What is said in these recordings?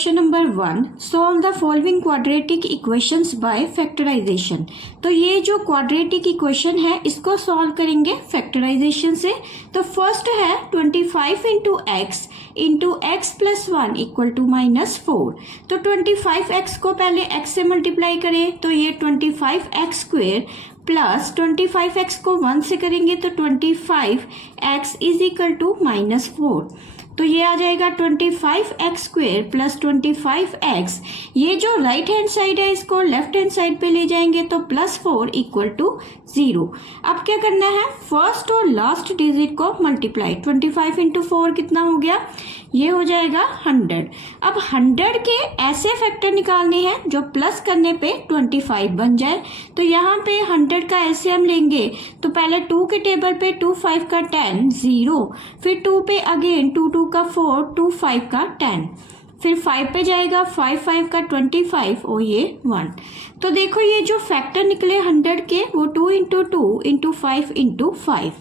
Question number 1, solve the following quadratic equations by factorization. तो ये जो क्वाड्रेटिक इक्वेशन है इसको सॉल्व करेंगे फैक्टराइजेशन से। तो फर्स्ट है 25 into x plus 1 equal to -4। तो 25x को पहले x से मल्टीप्लाई करें तो ये 25x स्क्वेयर प्लस 25x को 1 से करेंगे तो 25x इज इक्वल टू -4। तो ये आ जाएगा 25x स्क्वेयर प्लस 25x। ये जो राइट हैंड साइड है इसको लेफ्ट हैंड साइड पे ले जाएंगे तो +4 इक्वल टू 0। अब क्या करना है, फर्स्ट और लास्ट डिजिट को मल्टीप्लाई। 25 इंटू 4 कितना हो गया, ये हो जाएगा 100। अब 100 के ऐसे फैक्टर निकालने हैं जो प्लस करने पे 25 बन जाए। तो यहाँ पे 100 का ऐसे हम लेंगे तो पहले 2 के टेबल पे 2 5 का 10 0, फिर 2 पे अगेन 2 2 का 4 2 5 का 10, फिर 5 पे जाएगा 5 5 का 25 और ये 1। तो देखो ये जो फैक्टर निकले 100 के वो 2 इंटू 2 इंटू 5 इंटू 5।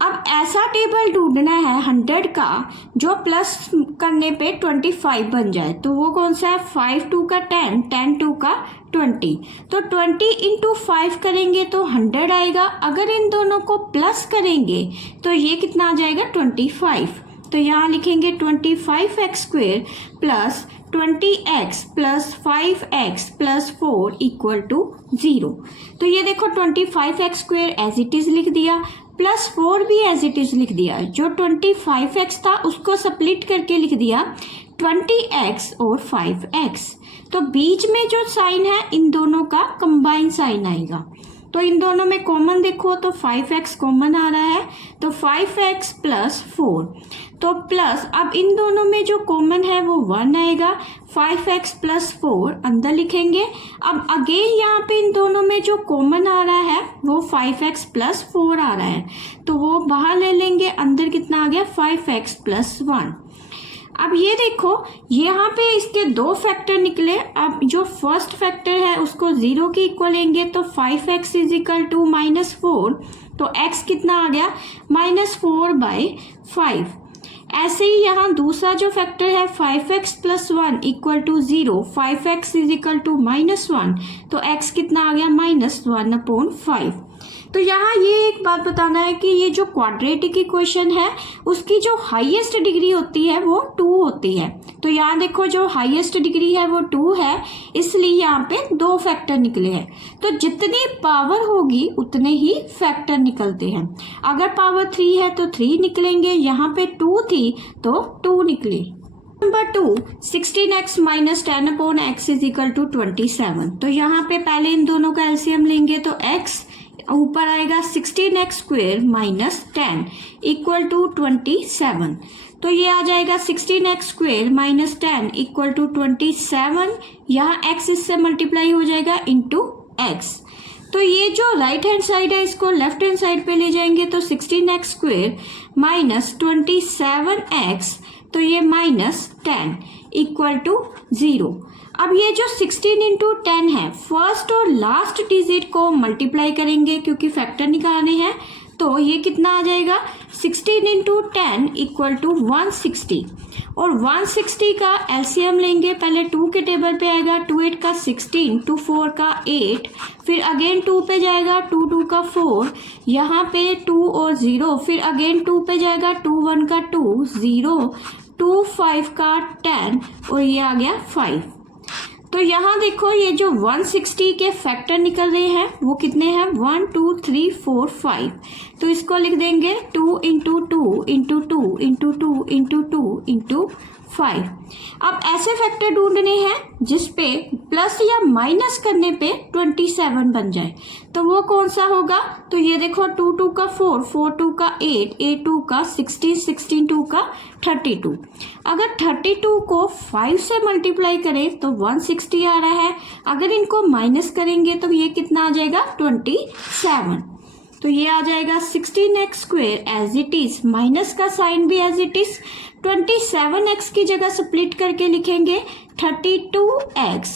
अब ऐसा टेबल ढूंढना है 100 का जो प्लस करने पे 25 बन जाए। तो वो कौन सा है, 5 2 का 10 10 2 का 20। तो 20 इंटू 5 करेंगे तो 100 आएगा। अगर इन दोनों को प्लस करेंगे तो ये कितना आ जाएगा 25। तो यहाँ लिखेंगे 25x square plus 20x plus 5x plus 4 equal to 0। तो ये देखो 25x square as it is लिख दिया, प्लस 4 भी एज इट इज लिख दिया। जो 25x था उसको स्प्लिट करके लिख दिया 20x और 5x। तो बीच में जो साइन है इन दोनों का कंबाइन साइन आएगा। तो इन दोनों में कॉमन देखो तो 5x कॉमन आ रहा है तो 5x प्लस 4। तो प्लस अब इन दोनों में जो कॉमन है वो 1 आएगा। 5x प्लस 4 अंदर लिखेंगे। अब अगेन यहाँ पे इन दोनों में जो कॉमन आ रहा है वो 5x प्लस 4 आ रहा है तो वो बाहर ले लेंगे। अंदर कितना आ गया 5x प्लस 1। अब ये देखो यहाँ पे इसके दो फैक्टर निकले। अब जो फर्स्ट फैक्टर है उसको 0 के इक्वल लेंगे तो 5x इज इक्वल टू -4। तो x कितना आ गया -4/5। ऐसे ही यहाँ दूसरा जो फैक्टर है 5x plus 1 equal to 0, 5x is equal to -1। तो x कितना आ गया -1/5। तो यहाँ ये एक बात बताना है कि ये जो क्वाड्रेटिक इक्वेशन है उसकी जो हाईएस्ट डिग्री होती है वो 2 होती है। तो यहाँ देखो जो हाईएस्ट डिग्री है वो 2 है, इसलिए यहाँ पे 2 फैक्टर निकले हैं। तो जितनी पावर होगी उतने ही फैक्टर निकलते हैं। अगर पावर 3 है तो 3 निकलेंगे, यहाँ पे 2 थी तो 2 निकली। Number 2, 16x minus 10/x is equal to 27। तो यहाँ पे पहले इन दोनों का एलसीएम लेंगे तो x ऊपर आएगा 16x square minus 10 equal to 27। तो ये आ जाएगा 16x square minus 10 equal to 27। यहाँ x इससे मल्टीप्लाई हो जाएगा इंटू x। तो ये जो राइट हैंड साइड है इसको लेफ्ट हैंड साइड पे ले जाएंगे तो 16x स्क्वेयर माइनस 27x, तो ये -10 इक्वल टू 0। अब ये जो 16 इंटू 10 है फर्स्ट और लास्ट डिजिट को मल्टीप्लाई करेंगे क्योंकि फैक्टर निकालने हैं। तो ये कितना आ जाएगा 16 इंटू 10 इक्वल टू 160। और 160 का एलसीएम लेंगे। पहले 2 के टेबल पे आएगा 2 8 का 16, 2 4 का 8, फिर अगेन 2 पे जाएगा 2 2 का 4, यहाँ पे 2 और 0, फिर अगेन 2 पे जाएगा 2 1 का 2 0, 2 5 का 10 और ये आ गया 5। तो यहाँ देखो ये जो 160 के फैक्टर निकल रहे हैं वो कितने हैं 1 2 3 4 5। तो इसको लिख देंगे 2 into 2 into 2 into 2 into 2 into 5। अब ऐसे फैक्टर ढूंढने हैं जिसपे प्लस या माइनस करने पे 27 बन जाए। तो वो कौन सा होगा, तो ये देखो 2 2 का 4, 4 2 का 8, 8 2 का 16, 16 2 का 32। अगर 32 को 5 से मल्टीप्लाई करें तो 160 आ रहा है। अगर इनको माइनस करेंगे तो ये कितना आ जाएगा 27। तो ये आ जाएगा 16x square as it is, minus का साइन भी एज इट इज। 27x की जगह स्प्लिट करके लिखेंगे 32x,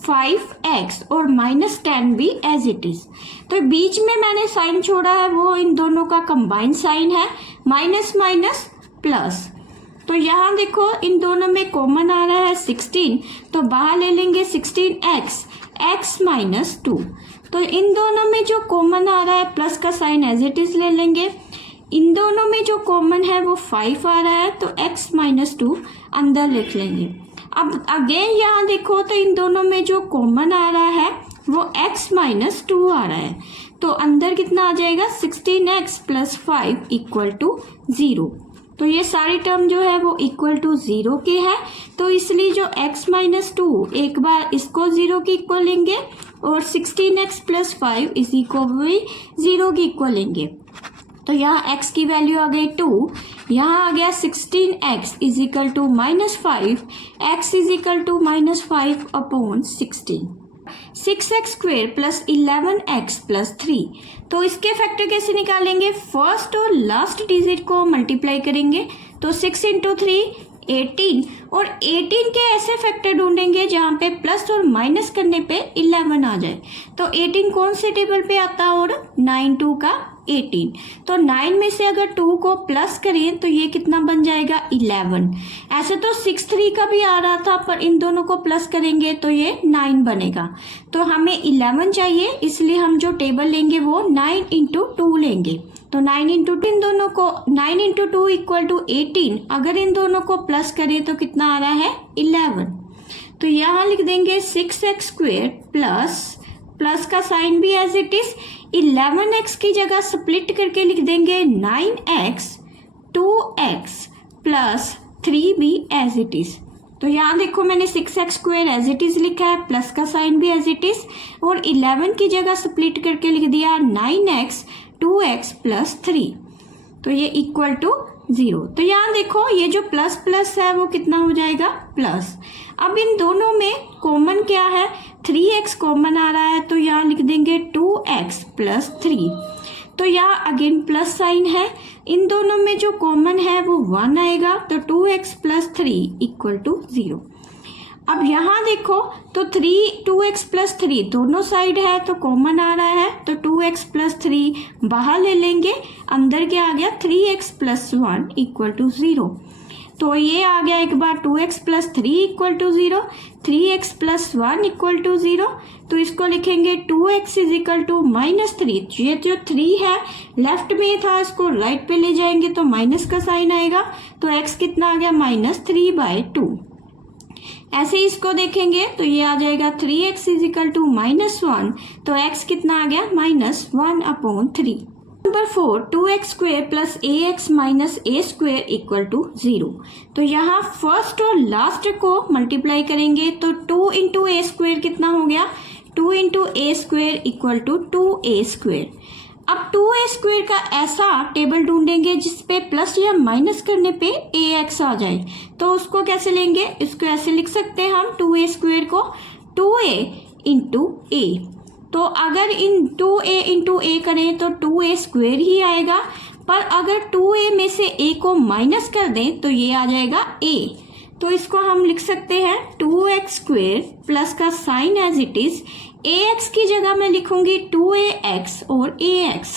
5x और -10 भी एज इट इज। तो बीच में मैंने साइन छोड़ा है वो इन दोनों का कंबाइंड साइन है, माइनस माइनस प्लस। तो यहाँ देखो इन दोनों में कॉमन आ रहा है 16, तो बाहर ले लेंगे 16x, x माइनस 2। तो इन दोनों में जो कॉमन आ रहा है प्लस का साइन एज इट इज ले लेंगे। इन दोनों में जो कॉमन है वो 5 आ रहा है, तो x माइनस 2 अंदर लिख लेंगे। अब अगेन यहाँ देखो तो इन दोनों में जो कॉमन आ रहा है वो x माइनस 2 आ रहा है, तो अंदर कितना आ जाएगा 16x प्लस 5 इक्वल टू 0। तो ये सारी टर्म जो है वो इक्वल टू 0 के है, तो इसलिए जो x माइनस 2 एक बार इसको 0 की इक्वल लेंगे और 16x प्लस 5 इसी को भी 0 की इक्वल लेंगे। तो यहाँ x की वैल्यू आ गई 2, यहाँ आ गया 16x is equal to minus 5, x is equal to minus 5 upon 16। 6x square plus 11x plus 3, तो इसके फैक्टर कैसे निकालेंगे? फर्स्ट और लास्ट डिजिट को मल्टीप्लाई करेंगे, तो 6 इंटू 3 18, और 18 के ऐसे फैक्टर ढूंढेंगे जहाँ पे प्लस और माइनस करने पे 11 आ जाए। तो 18 कौन से टेबल पे आता है? और 9 2 का 18, तो 9 में से अगर 2 को प्लस करें तो ये कितना बन जाएगा 11। ऐसे तो 6 3 का भी आ रहा था, पर इन दोनों को प्लस करेंगे तो ये 9 बनेगा। तो हमें 11 चाहिए, इसलिए हम जो टेबल लेंगे वो 9 इंटू 2 लेंगे। तो 9 इंटू 2 इन दोनों को 9 इंटू 2 इक्वल टू 18, अगर इन दोनों को प्लस करें तो कितना आ रहा है 11। तो यहाँ लिख देंगे 6x स्क्वेयर प्लस का साइन भी एज इट इज, 11x की जगह स्प्लिट करके लिख देंगे 9x 2x प्लस 3 भी एज इट इज। तो यहाँ देखो मैंने 6x square as it is लिखा है, प्लस का साइन भी एज इट इज, और 11 की जगह स्प्लिट करके लिख दिया 9x 2x प्लस 3, तो ये इक्वल टू 0। तो यहाँ देखो ये जो प्लस प्लस है वो कितना हो जाएगा प्लस। अब इन दोनों में कॉमन क्या है? 3x कॉमन आ रहा है, तो यहाँ लिख देंगे 2x प्लस 3। तो यहाँ अगेन प्लस साइन है, इन दोनों में जो कॉमन है वो 1 आएगा, तो 2x प्लस 3 इक्वल टू 0। अब यहाँ देखो तो 2x प्लस 3 दोनों साइड है तो कॉमन आ रहा है, तो 2x प्लस 3 बाहर ले लेंगे, अंदर क्या आ गया 3x प्लस 1 इक्वल टू 0। तो ये आ गया एक बार 2x plus 3 equal to 0, 3x plus 1 equal to 0। तो इसको लिखेंगे 2x is equal to minus 3। ये जो 3 है लेफ्ट में था, इसको राइट पे ले जाएंगे तो माइनस का साइन आएगा, तो x कितना आ गया -3/2। ऐसे ही इसको देखेंगे तो ये आ जाएगा 3x इज इक्वल टू -1, तो x कितना आ गया -1/3। Number 4 2x square plus ax minus a square equal to 0। तो यहाँ फर्स्ट और लास्ट को मल्टीप्लाई करेंगे तो 2 इंटू ए स्क्वेयर कितना हो गया 2 into a square equal to 2a square. अब 2a स्क्वेयर का ऐसा टेबल ढूंढेंगे जिसपे प्लस या माइनस करने पे ax आ जाए, तो उसको कैसे लेंगे? इसको ऐसे लिख सकते हैं हम 2a स्क्वेयर को 2a इंटू a। तो अगर इन 2a इंटू a करें तो 2a स्क्वेयर ही आएगा, पर अगर 2a में से a को माइनस कर दें तो ये आ जाएगा a। तो इसको हम लिख सकते हैं 2x स्क्वेयर प्लस का sign as it is, ax की जगह मैं लिखूंगी 2ax और ax,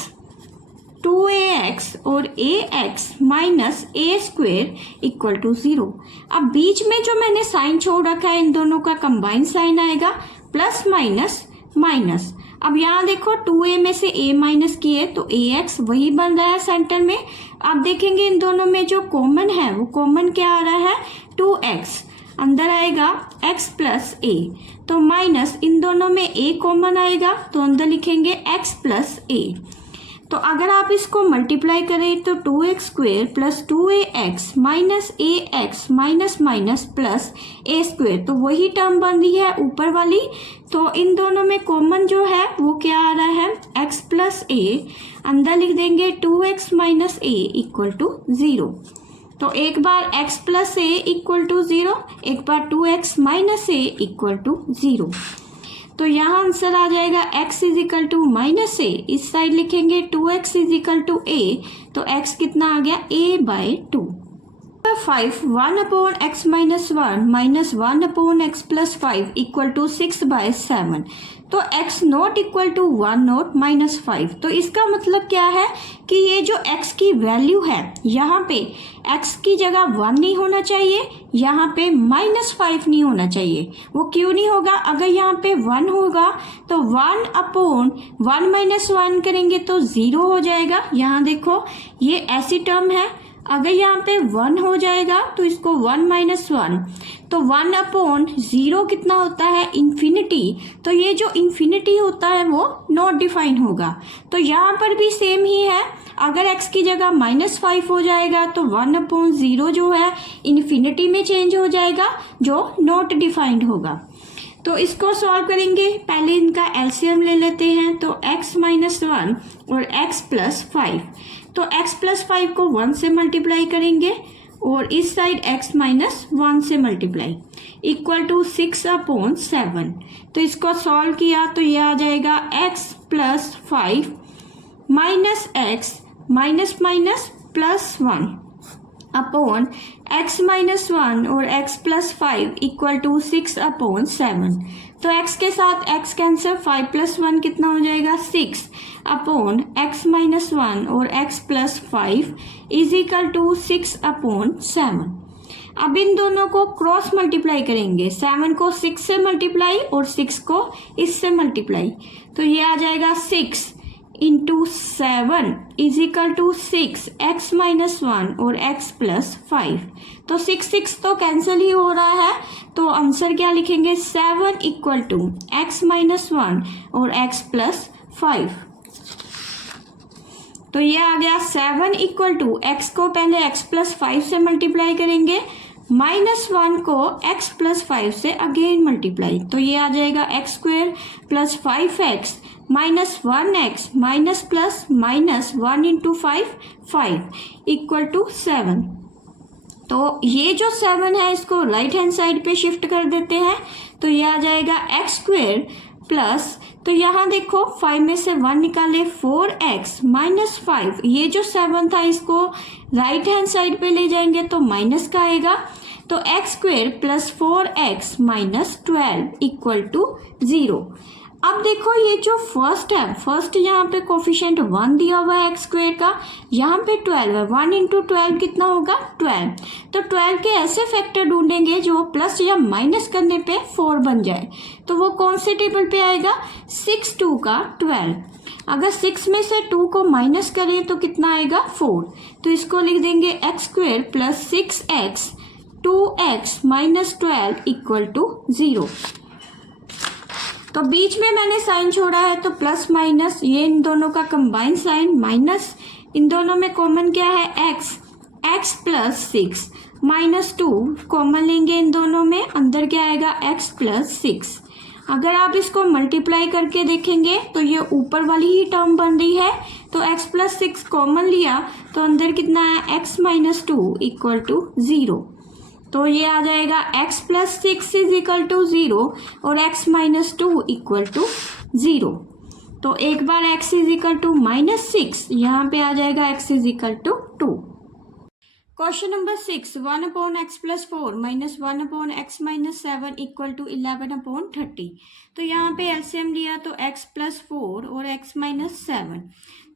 2ax और ax minus a square equal to 0। अब बीच में जो मैंने साइन छोड़ रखा है इन दोनों का कंबाइंड साइन आएगा प्लस माइनस माइनस। अब यहाँ देखो 2a में से a माइनस किए तो ax वही बन रहा है सेंटर में। अब देखेंगे इन दोनों में जो कॉमन है वो कॉमन क्या आ रहा है 2x, अंदर आएगा x प्लस a, तो माइनस इन दोनों में a कॉमन आएगा तो अंदर लिखेंगे x प्लस a। तो अगर आप इसको मल्टीप्लाई करें तो 2x square plus 2ax minus ax minus minus plus a square, तो वही टर्म बन रही है ऊपर वाली। तो इन दोनों में कॉमन जो है वो क्या आ रहा है x प्लस a, अंदर लिख देंगे 2x minus a equal to 0। तो एक बार x plus a equal to 0, एक बार 2x minus a equal to 0। तो यहाँ आंसर आ जाएगा x is equal to minus a, इस साइड लिखेंगे 2x is equal to a, तो x कितना आ गया a/2। Number 5, 1/x-1 minus 1/x+5 equal to 6/7। तो x not equal to 1 not minus 5। तो इसका मतलब क्या है कि ये जो x की वैल्यू है यहाँ पे x की जगह 1 नहीं होना चाहिए, यहाँ पे -5 नहीं होना चाहिए। वो क्यों नहीं होगा? अगर यहाँ पे 1 होगा तो 1/1 माइनस 1 करेंगे तो 0 हो जाएगा। यहाँ देखो ये ऐसी टर्म है, अगर यहाँ पे 1 हो जाएगा तो इसको 1 माइनस 1, तो 1/0 कितना होता है? इन्फिनिटी। तो ये जो इन्फिनिटी होता है वो नॉट डिफाइन होगा। तो यहाँ पर भी सेम ही है, अगर x की जगह -5 हो जाएगा तो 1/0 जो है इन्फिनिटी में चेंज हो जाएगा, जो नॉट डिफाइंड होगा। तो इसको सॉल्व करेंगे, पहले इनका एलसीएम ले लेते हैं। तो x-1 और x+5, तो x+5 को 1 से मल्टीप्लाई करेंगे और इस साइड x-1 से मल्टीप्लाई इक्वल टू 6/7। तो इसको सॉल्व किया तो ये आ जाएगा x+5 minus x minus minus +1 upon x-1 और x+5 इक्वल टू 6/7। तो x के साथ x कैंसिल, 5 + 1 कितना हो जाएगा? 6 अपॉन x-1 और x+5 इज इक्वल टू 6/7। अब इन दोनों को क्रॉस मल्टीप्लाई करेंगे, 7 को 6 से मल्टीप्लाई और 6 को इससे मल्टीप्लाई, तो ये आ जाएगा 6 into 7 is equal to 6 x-1 और x+5। तो 6 तो कैंसिल ही हो रहा है, तो आंसर क्या लिखेंगे? 7 इक्वल टू x-1 और x+5। तो ये आ गया 7 इक्वल टू x को पहले x+5 से मल्टीप्लाई करेंगे, -1 को x+5 से अगेन मल्टीप्लाई, तो ये आ जाएगा x² + 5x minus 1x minus plus minus 1 into 5 equal to 7। तो ये जो 7 है इसको राइट हैंड साइड पे शिफ्ट कर देते हैं, तो ये आ जाएगा x² प्लस, तो यहाँ देखो 5 में से 1 निकाले 4x माइनस 5, ये जो 7 था इसको राइट हैंड साइड पे ले जाएंगे तो माइनस का आएगा, तो x² + 4x minus 12 equal to 0। अब देखो ये जो फर्स्ट है, फर्स्ट यहाँ पे कोफिशिएंट 1 दिया हुआ है x² का, यहाँ पे 12 है, 1 इंटू 12 कितना होगा? 12। तो 12 के ऐसे फैक्टर ढूंढेंगे जो प्लस या माइनस करने पे 4 बन जाए, तो वो कौन से टेबल पे आएगा? 6 2 का 12। अगर 6 में से 2 को माइनस करें तो कितना आएगा? 4। तो इसको लिख देंगे x² + 6x 2x minus 12 equal to 0। तो बीच में मैंने साइन छोड़ा है तो प्लस माइनस, ये इन दोनों का कंबाइंड साइन, माइनस इन दोनों में कॉमन क्या है? x + 6 माइनस 2 कॉमन लेंगे इन दोनों में, अंदर क्या आएगा? x + 6। अगर आप इसको मल्टीप्लाई करके देखेंगे तो ये ऊपर वाली ही टर्म बन रही है, तो x + 6 कॉमन लिया तो अंदर कितना है? x - 2 equal to 0। तो ये आ जाएगा x + 6 इज इक्वल टू 0 और x - 2 इक्वल टू 0। तो एक बार x इज इक्वल टू -6, यहाँ पे आ जाएगा x is equal to 2। Question number 6, 1/x+4 minus 1/x-7 equal to 11/30। तो यहाँ पे एलसीएम लिया तो x + 4 और x-7,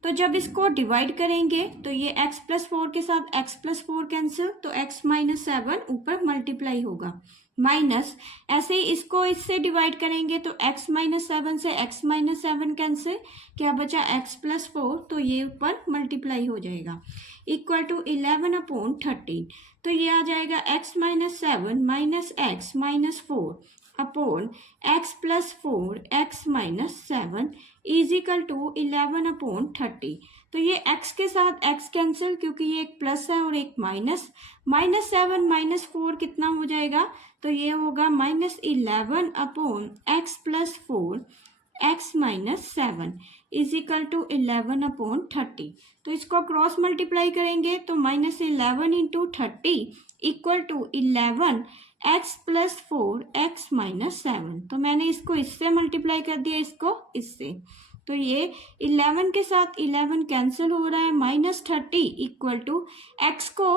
तो जब इसको डिवाइड करेंगे तो ये x + 4 के साथ x + 4 कैंसिल, तो x-7 ऊपर मल्टीप्लाई होगा, माइनस ऐसे ही इसको इससे डिवाइड करेंगे तो x-7 से x-7 कैंसिल, क्या बचा? x + 4, तो ये ऊपर मल्टीप्लाई हो जाएगा इक्वल टू 11/13। तो ये आ जाएगा x-7 minus x minus 4 upon x + 4 x-7 is equal to 11/30। तो ये x के साथ x कैंसिल, क्योंकि ये एक प्लस है और एक माइनस, -7 - 4 कितना हो जाएगा? तो ये होगा -11 upon x + 4 x-7 is equal to 11/30। तो इसको क्रॉस मल्टीप्लाई करेंगे तो -11 into 30 equal to 11 x + 4 x-7। तो मैंने इसको इससे मल्टीप्लाई कर दिया, इसको इससे, तो ये 11 के साथ 11 कैंसिल हो रहा है, -30 इक्वल टू x को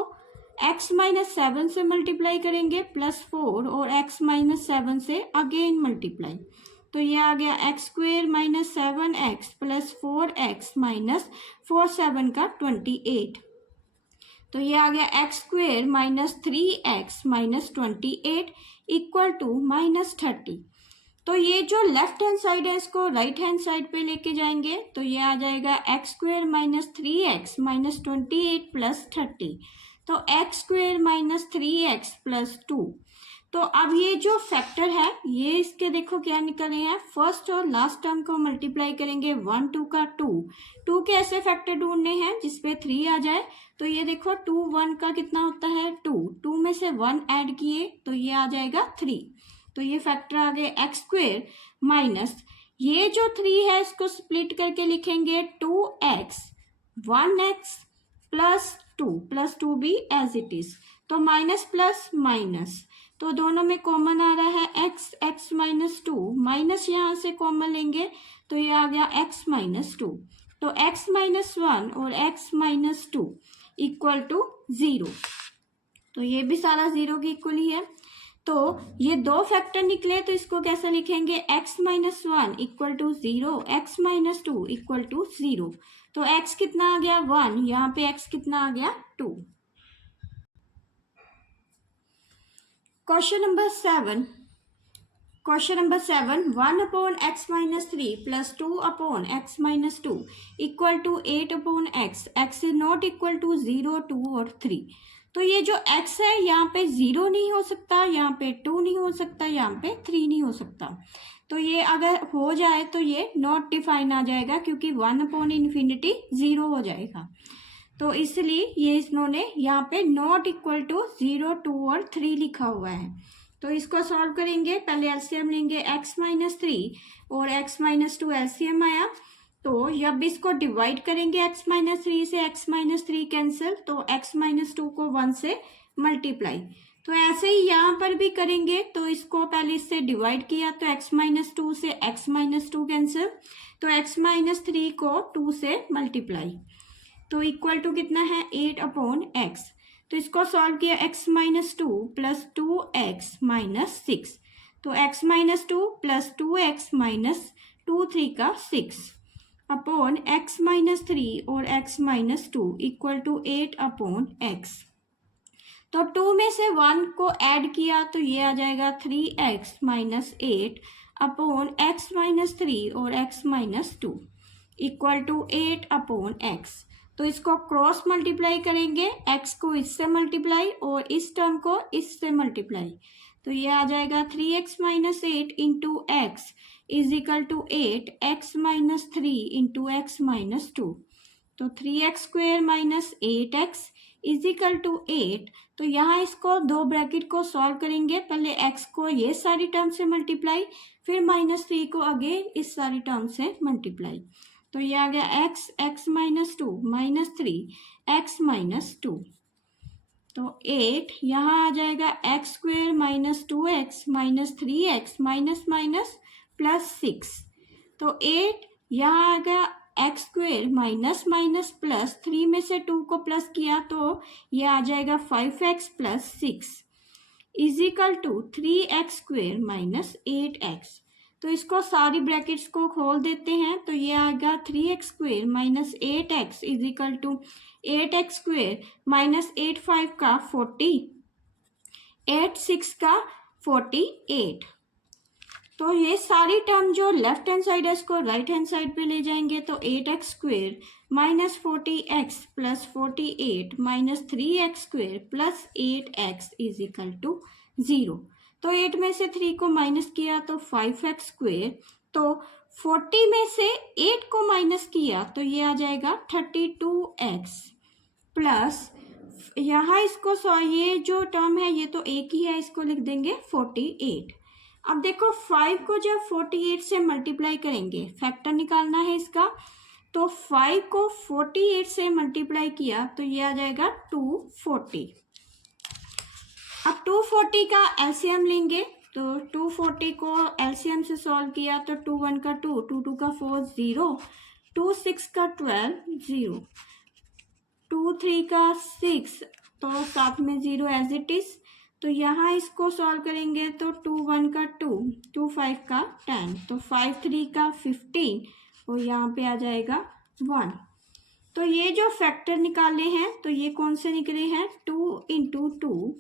x माइनस 7 से मल्टीप्लाई करेंगे +4 और x माइनस 7 से अगेन मल्टीप्लाई, तो ये आ गया x square minus 7x plus 4x minus 4 7 का 28। तो ये आ गया x square minus 3x minus 28 equal to minus 30। तो ये जो लेफ्ट हैंड साइड है इसको राइट हैंड साइड पे लेके जाएंगे, तो ये आ जाएगा x square minus 3x minus 28 plus 30। तो x square minus 3x plus 2। तो अब ये जो फैक्टर है ये इसके देखो क्या निकले हैं, फर्स्ट और लास्ट टर्म को मल्टीप्लाई करेंगे 1 2 का 2 के ऐसे फैक्टर ढूंढने हैं जिसपे 3 आ जाए। तो ये देखो 2 1 का कितना होता है 2 में से 1 ऐड किए तो ये आ जाएगा 3। तो ये फैक्टर आ गए एक्स स्क्वेयर माइनस ये जो 3 है इसको स्प्लिट करके लिखेंगे 2x 1x प्लस टू भी एज इट इज। तो माइनस प्लस माइनस, तो दोनों में कॉमन आ रहा है x माइनस 2 माइनस यहाँ से कॉमन लेंगे तो ये आ गया x माइनस 2। तो x माइनस 1 और x माइनस 2 इक्वल टू 0। तो ये भी सारा 0 के इक्वल ही है। तो ये दो फैक्टर निकले तो इसको कैसा लिखेंगे x minus 1 equal to 0, x minus 2 equal to 0। तो x कितना आ गया 1, यहाँ पे x कितना आ गया 2। Question number 7 1 upon x minus 3 plus 2 upon x minus 2 equal to 8 upon x is not equal to 0 2 और 3। तो ये जो x है यहाँ पे 0 नहीं हो सकता, यहाँ पे 2 नहीं हो सकता, यहाँ पे 3 नहीं हो सकता। तो ये अगर हो जाए तो ये नॉट डिफाइन आ जाएगा क्योंकि 1 अपॉन इन्फिनिटी 0 हो जाएगा। तो इसलिए ये इन्होंने यहाँ पे नॉट इक्वल टू 0 2 और 3 लिखा हुआ है। तो इसको सॉल्व करेंगे, पहले एलसीएम लेंगे x माइनस 3 और x माइनस 2 एलसीएम आया। तो जब इसको डिवाइड करेंगे x माइनस 3 से x माइनस 3 कैंसिल, तो x माइनस 2 को 1 से मल्टीप्लाई। तो ऐसे ही यहाँ पर भी करेंगे, तो इसको पहले इससे डिवाइड किया तो x माइनस 2 से x माइनस 2 कैंसिल, तो x माइनस 3 को 2 से मल्टीप्लाई, तो इक्वल टू कितना है 8 अपॉन x। तो इसको सॉल्व किया x minus 2 plus 2x minus 6, तो x minus 2 plus 2x minus 2 3 का 6 अपॉन x माइनस 3 और x minus 2 equal to 8 upon x। तो 2 में से 1 को ऐड किया तो ये आ जाएगा 3x minus 8 upon x minus 3 और x minus 2 equal to 8 upon x। तो इसको क्रॉस मल्टीप्लाई करेंगे, x को इससे मल्टीप्लाई और इस टर्म को इससे मल्टीप्लाई, तो ये आ जाएगा 3x minus 8 into x is equal to 8 x minus 3 into x minus 2। तो 3x square minus 8x is equal to 8। तो यहाँ इसको दो ब्रैकेट को सॉल्व करेंगे, पहले x को ये सारी टर्म से मल्टीप्लाई, फिर माइनस 3 को अगेन इस सारी टर्म से मल्टीप्लाई। तो ये आ गया x minus 2 minus 3 x minus 2। तो 8 यहाँ आ जाएगा x square minus 2x minus 3x minus minus plus 6। तो 8 यहाँ आ गया x square minus minus plus 3 में से 2 को प्लस किया तो ये आ जाएगा 5x plus 6 is equal to 3x square minus 8x। तो इसको सारी ब्रैकेट्स को खोल देते हैं, तो ये आएगा 3x square minus 8x is equal to 8x square minus 8 5 का 40 8 6 का 48। तो ये सारी टर्म जो लेफ्ट हैंड साइड है इसको राइट हैंड साइड पे ले जाएंगे, तो 8x square minus 40x plus 48 minus 3x square plus 8x is equal to 0। तो 8 में से 3 को माइनस किया तो 5x स्क्वेयर, तो 40 में से 8 को माइनस किया तो ये आ जाएगा 32x प्लस यहाँ इसको ये जो टर्म है ये तो एक ही है, इसको लिख देंगे 48। अब देखो 5 को जब 48 से मल्टीप्लाई करेंगे, फैक्टर निकालना है इसका, तो 5 को 48 से मल्टीप्लाई किया तो ये आ जाएगा 240। अब 240 का एलसीएम लेंगे, तो 240 को एलसीएम से सॉल्व किया तो 2 1 का 2 2 2 का 4 0 2 6 का 12 0 2 3 का 6 तो साथ में 0 एज इट इज। तो यहाँ इसको सॉल्व करेंगे तो 2 1 का 2, 2 5 का 10, तो 5 3 का 15 और यहाँ पे आ जाएगा 1। तो ये जो फैक्टर निकाले हैं तो ये कौन से निकले हैं, 2 इंटू 2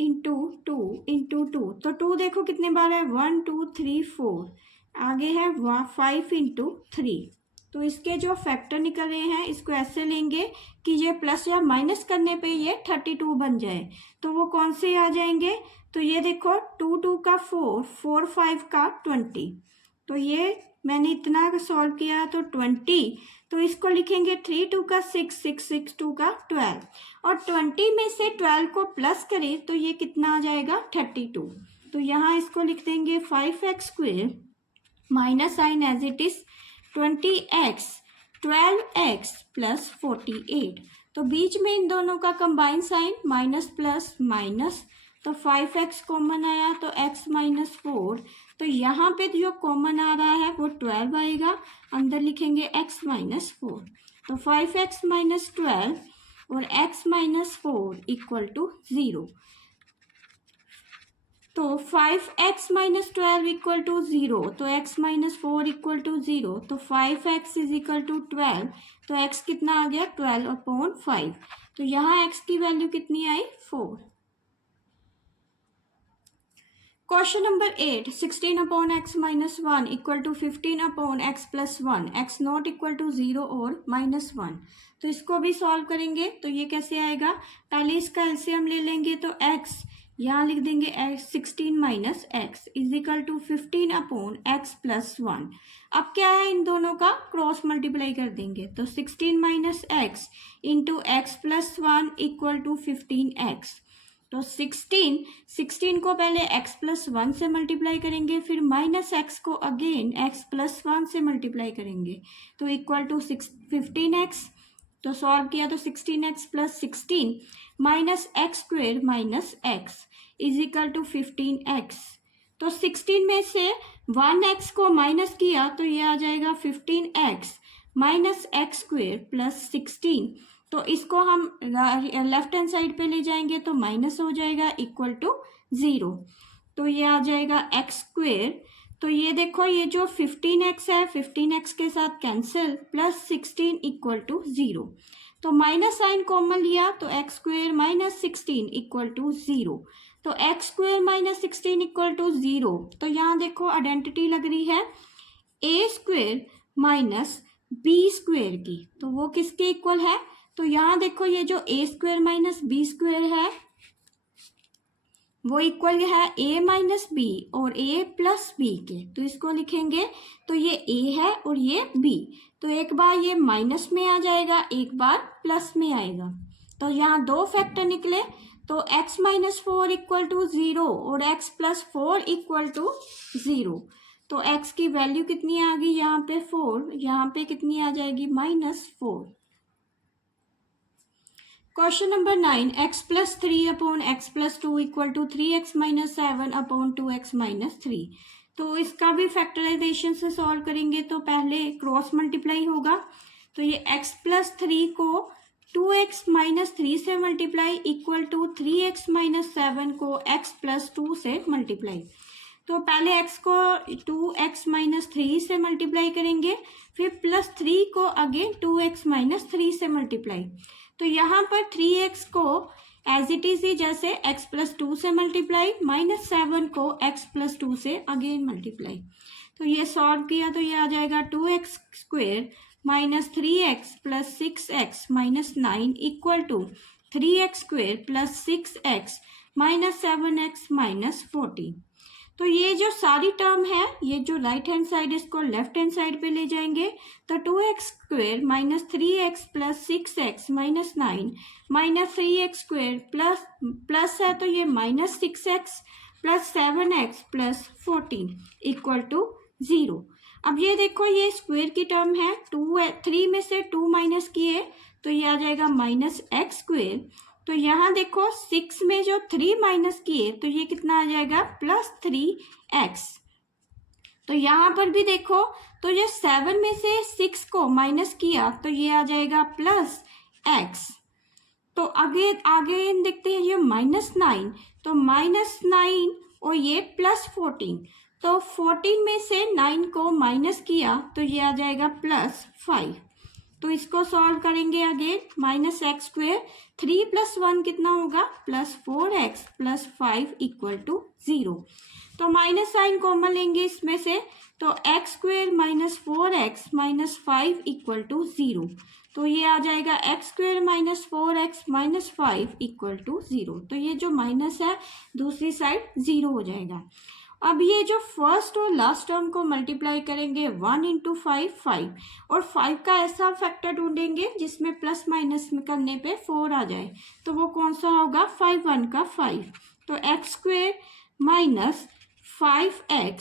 इंटू 2 इंटू 2। तो 2 देखो कितने बार है, 1 2 3 4, आगे है 5 इंटू 3। तो इसके जो फैक्टर निकल रहे हैं इसको ऐसे लेंगे कि ये प्लस या माइनस करने पे ये 32 बन जाए। तो वो कौन से आ जाएंगे, तो ये देखो 2 2 का 4, 4 5 का 20। तो ये मैंने इतना सॉल्व किया तो 20, तो इसको लिखेंगे 3 2 का 6, 6 6 2 का 12, और 20 में से 12 को प्लस करें तो ये कितना आ जाएगा 32। तो यहाँ इसको लिख देंगे 5x square minus sign as it is 20x 12x plus 48। तो बीच में इन दोनों का combine sign minus plus minus, तो 5x कॉमन आया तो x माइनस 4। तो यहाँ पे जो कॉमन आ रहा है वो 12 आएगा, अंदर लिखेंगे x माइनस 4। तो 5x माइनस 12 और x माइनस 4 इक्वल टू 0। तो 5x माइनस 12 इक्वल टू 0, तो x माइनस 4 इक्वल टू 0। तो 5x इज इक्वल टू 12, तो x कितना आ गया 12/5। तो यहाँ x की वैल्यू कितनी आई 4। Question number 8, 16/x minus 1 equal to 15/x plus 1, x not equal to 0 और -1। तो इसको भी सॉल्व करेंगे तो ये कैसे आएगा, पहले इसका एलसीएम ले लेंगे तो x यहाँ लिख देंगे 16 minus x is equal to 15/x plus 1। अब क्या है, इन दोनों का क्रॉस मल्टीप्लाई कर देंगे तो 16 minus x into x plus 1 equal to 15x। तो 16 को पहले x प्लस 1 से मल्टीप्लाई करेंगे, फिर माइनस एक्स को अगेन x प्लस 1 से मल्टीप्लाई करेंगे तो इक्वल टू 15x। तो सॉल्व किया तो 16x plus 16 minus x square minus x is equal to 15x। तो 16 में से 1x को माइनस किया तो ये आ जाएगा 15x minus x square plus 16। तो इसको हम लेफ्ट हैंड साइड पे ले जाएंगे तो माइनस हो जाएगा इक्वल टू 0। तो ये आ जाएगा एक्स स्क्वेयर। तो ये देखो ये जो 15x है 15x के साथ कैंसिल, प्लस 16 इक्वल टू 0। तो माइनस साइन कॉमन लिया तो x square minus 16 equal to 0। तो x square minus 16 equal to 0। तो यहाँ देखो आइडेंटिटी लग रही है a square minus b square की, तो वो किसके इक्वल है, तो यहाँ देखो ये जो ए स्क्वेयर माइनस बी स्क्वेयर है वो इक्वल है ए माइनस बी और ए प्लस बी के। तो इसको लिखेंगे तो ये ए है और ये बी, तो एक बार ये माइनस में आ जाएगा, एक बार प्लस में आएगा। तो यहाँ दो फैक्टर निकले तो x माइनस 4 इक्वल टू 0 और x प्लस 4 इक्वल टू 0। तो x की वैल्यू कितनी आ गई यहाँ पे 4, यहाँ पे कितनी आ जाएगी -4। Question number 9, x plus 3/x plus 2 equal to 3x minus 7/2x minus 3। तो इसका भी फैक्टराइजेशन से सॉल्व करेंगे तो पहले क्रॉस मल्टीप्लाई होगा। तो ये x प्लस 3 को 2x माइनस 3 से multiply equal to 3x minus 7 को x प्लस 2 से मल्टीप्लाई। तो पहले x को 2x माइनस 3 से मल्टीप्लाई करेंगे, फिर प्लस 3 को अगेन 2x माइनस 3 से मल्टीप्लाई। तो यहाँ पर 3x को एज इट इज ही जैसे x प्लस 2 से मल्टीप्लाई, माइनस 7 को x प्लस 2 से अगेन मल्टीप्लाई। तो ये सॉल्व किया तो ये आ जाएगा 2x square minus 3x plus 6x minus 9 equal to 3x square plus 6x minus 7x minus 14। तो ये जो सारी टर्म है ये जो राइट हैंड साइड इसको लेफ्ट हैंड साइड पे ले जाएंगे तो 2x square minus 3x plus 6x minus 9 minus 3x square plus है तो ये minus 6x plus 7x plus 14 equal to 0। अब ये देखो ये स्क्वेयर की टर्म है, 3 में से 2 माइनस किए तो ये आ जाएगा माइनस एक्स स्क्वेयर। तो यहाँ देखो 6 में जो 3 माइनस किए तो ये कितना आ जाएगा प्लस 3x। तो यहाँ पर भी देखो तो ये 7 में से 6 को माइनस किया तो ये आ जाएगा प्लस x। तो आगे आगे देखते हैं ये -9, तो -9 और ये +14, तो 14 में से 9 को माइनस किया तो ये आ जाएगा +5। तो इसको सॉल्व करेंगे अगेन, -x², 3 + 1 कितना होगा +4x + 5 = 0। तो माइनस साइन कॉमन लेंगे इसमें से, तो x² - 4x - 5 = 0। तो ये आ जाएगा x² - 4x - 5 = 0। तो ये जो माइनस है दूसरी साइड 0 हो जाएगा। अब ये जो फर्स्ट और लास्ट टर्म को मल्टीप्लाई करेंगे, 1 × 5 5, और 5 का ऐसा फैक्टर ढूंढेंगे जिसमें प्लस माइनस में करने पे 4 आ जाए, तो वो कौन सा होगा 5 1 का 5। तो x² - 5x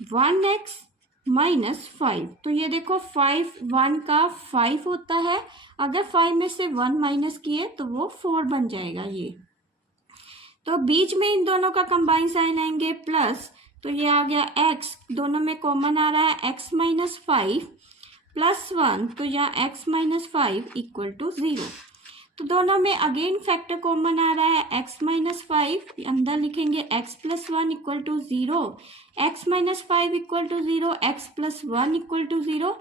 1x - 5, तो ये देखो 5 1 का 5 होता है, अगर 5 में से 1 माइनस किए तो वो 4 बन जाएगा ये। तो बीच में इन दोनों का कंबाइन साइन आएंगे प्लस, तो ये आ गया x, दोनों में कॉमन आ रहा है x - 5 + 1, तो यहाँ x - 5 = 0। तो दोनों में अगेन फैक्टर कॉमन आ रहा है, x - 5 अंदर लिखेंगे x + 1 = 0, x - 5 = 0, x + 1 = 0,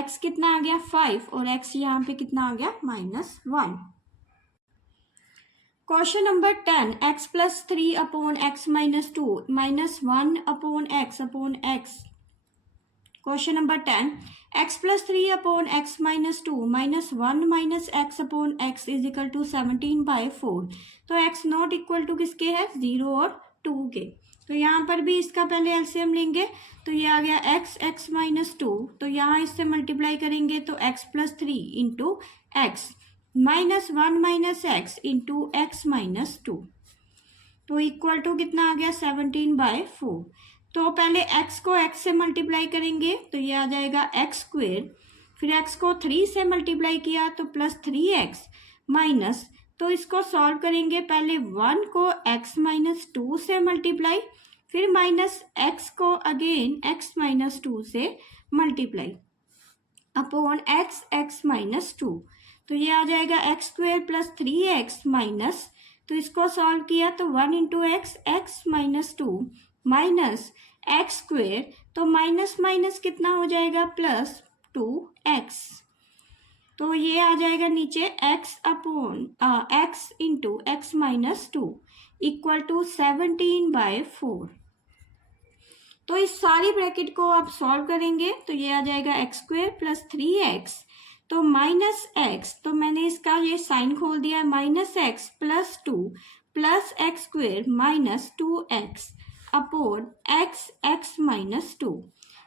x कितना आ गया 5 और x यहाँ पे कितना आ गया -1। Question number 10, x + 3/x - 2 -1/x/x। Question number 10, x + 3/x - 2 -1 - x/x = 17/4। तो x नॉट इक्वल टू किसके है 0 और 2 के। तो यहाँ पर भी इसका पहले एलसीएम लेंगे, तो ये आ गया x - 2, तो यहाँ इससे मल्टीप्लाई करेंगे तो x + 3 × x -1 - x × x - 2, तो इक्वल टू कितना आ गया 17/4। तो पहले x को x से मल्टीप्लाई करेंगे तो ये आ जाएगा x², फिर x को 3 से मल्टीप्लाई किया तो +3x माइनस, तो इसको सॉल्व करेंगे, पहले 1 को x - 2 से मल्टीप्लाई, फिर माइनस x को अगेन x - 2 से मल्टीप्लाई अपॉन x - 2, तो ये आ जाएगा x² + 3x माइनस, तो इसको सॉल्व किया तो 1 × x - 2 माइनस x², तो माइनस माइनस कितना हो जाएगा +2x, तो ये आ जाएगा नीचे x × x - 2 = 17/4। तो इस सारी ब्रैकेट को आप सॉल्व करेंगे तो ये आ जाएगा x² + 3x, तो -x, तो मैंने इसका ये साइन खोल दिया, -x + 2 + x² - 2x upon x - 2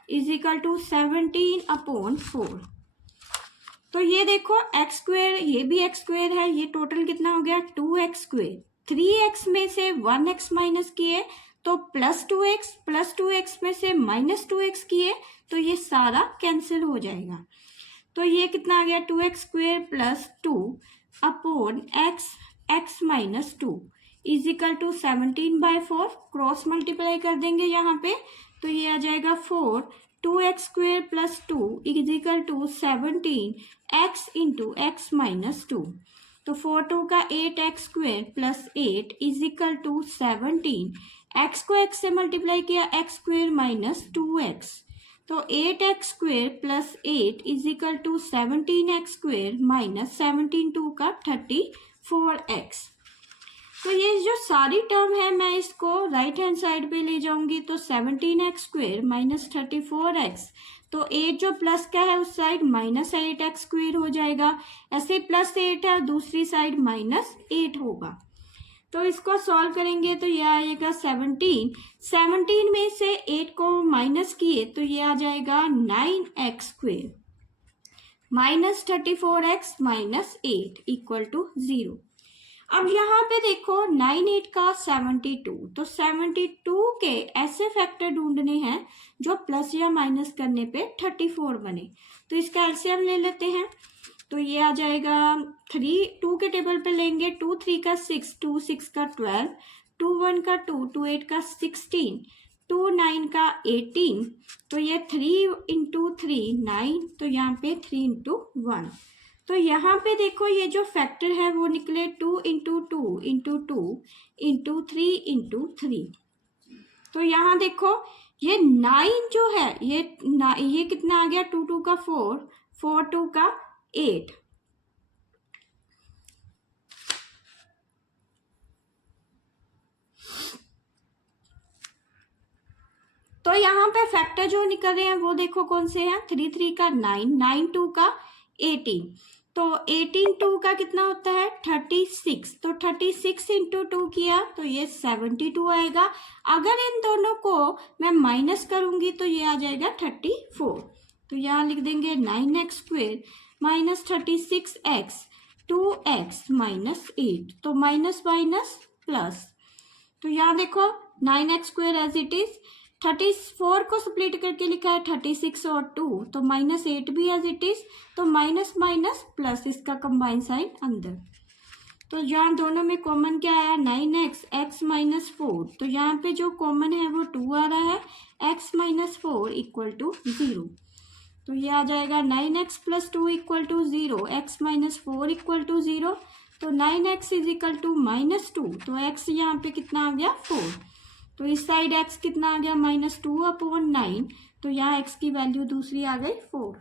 = 17/4। तो ये देखो x², ये भी x² है, ये टोटल कितना हो गया 2x², 3x में से 1x माइनस किए तो +2x में से -2x किए तो ये सारा कैंसिल हो जाएगा। तो ये कितना आ गया 2x² + 2 upon x - 2 = 17/4। Cross multiply कर देंगे यहाँ पे, तो ये आ जाएगा 4, 2x² + 2 = 17 x × x - 2, तो 4 2 का 8x² + 8 = 17, x को x से मल्टीप्लाई किया x² - 2x, तो 8x² + 8 = 17x² - 17 2 का 34x। तो ये जो सारी टर्म है मैं इसको राइट हैंड साइड पे ले जाऊंगी, तो 17x² - 34x, तो 8 जो प्लस का है उस साइड -8x² हो जाएगा, ऐसे +8 है दूसरी साइड -8 होगा। तो इसको सॉल्व करेंगे तो ये आएगा 17 में से 8 को माइनस किए तो ये आ जाएगा 9x² -34x - 8 = 0। अब यहाँ पे देखो 9 8 का 72, तो 72 के ऐसे फैक्टर ढूंढने हैं जो प्लस या माइनस करने पे 34 बने, तो इसका एलसीएम ले लेते हैं। तो ये आ जाएगा 3 2 के टेबल पे लेंगे, 2 3 का 6, 2 6 का 12, 2 1 का 2, 2 8 का 16, 2 9 का 18, तो ये 3 × 3 9, तो यहाँ पे 3 × 1, तो यहाँ पे देखो ये जो फैक्टर है वो निकले 2 इंटू 2 इंटू 2 इंटू 3 इंटू 3। तो यहाँ देखो ये 9 जो है ये कितना आ गया, 2 2 का 4, 4 2 का 8। तो यहाँ पे फैक्टर जो निकल रहे हैं वो देखो कौन से हैं, 3 3 का 9, 9 2 का 18। तो 18 2 का कितना होता है 36। तो 36 इंटू 2 किया तो ये 72 आएगा। अगर इन दोनों को मैं माइनस करूंगी तो ये आ जाएगा 34। तो यहाँ लिख देंगे 9x square minus 36x 2x minus 8। तो माइनस माइनस प्लस। तो यहाँ देखो 9x square as it is, 34 को स्प्लिट करके लिखा है 36 और 2, तो माइनस 8 भी एज इट इज। तो माइनस माइनस प्लस, इसका कंबाइन साइन अंदर। तो यहाँ दोनों में कॉमन क्या आया 9x x माइनस 4। तो यहाँ पे जो कॉमन है वो 2 आ रहा है, x माइनस 4 इक्वल टू 0। तो ये आ जाएगा 9x plus 2 equal to 0, x minus 4 equal to 0। तो 9x is equal to minus 2। तो x यहाँ पे कितना आ गया 4। तो इस साइड x कितना आ गया -2/9। तो यहाँ x की वैल्यू दूसरी आ गई 4।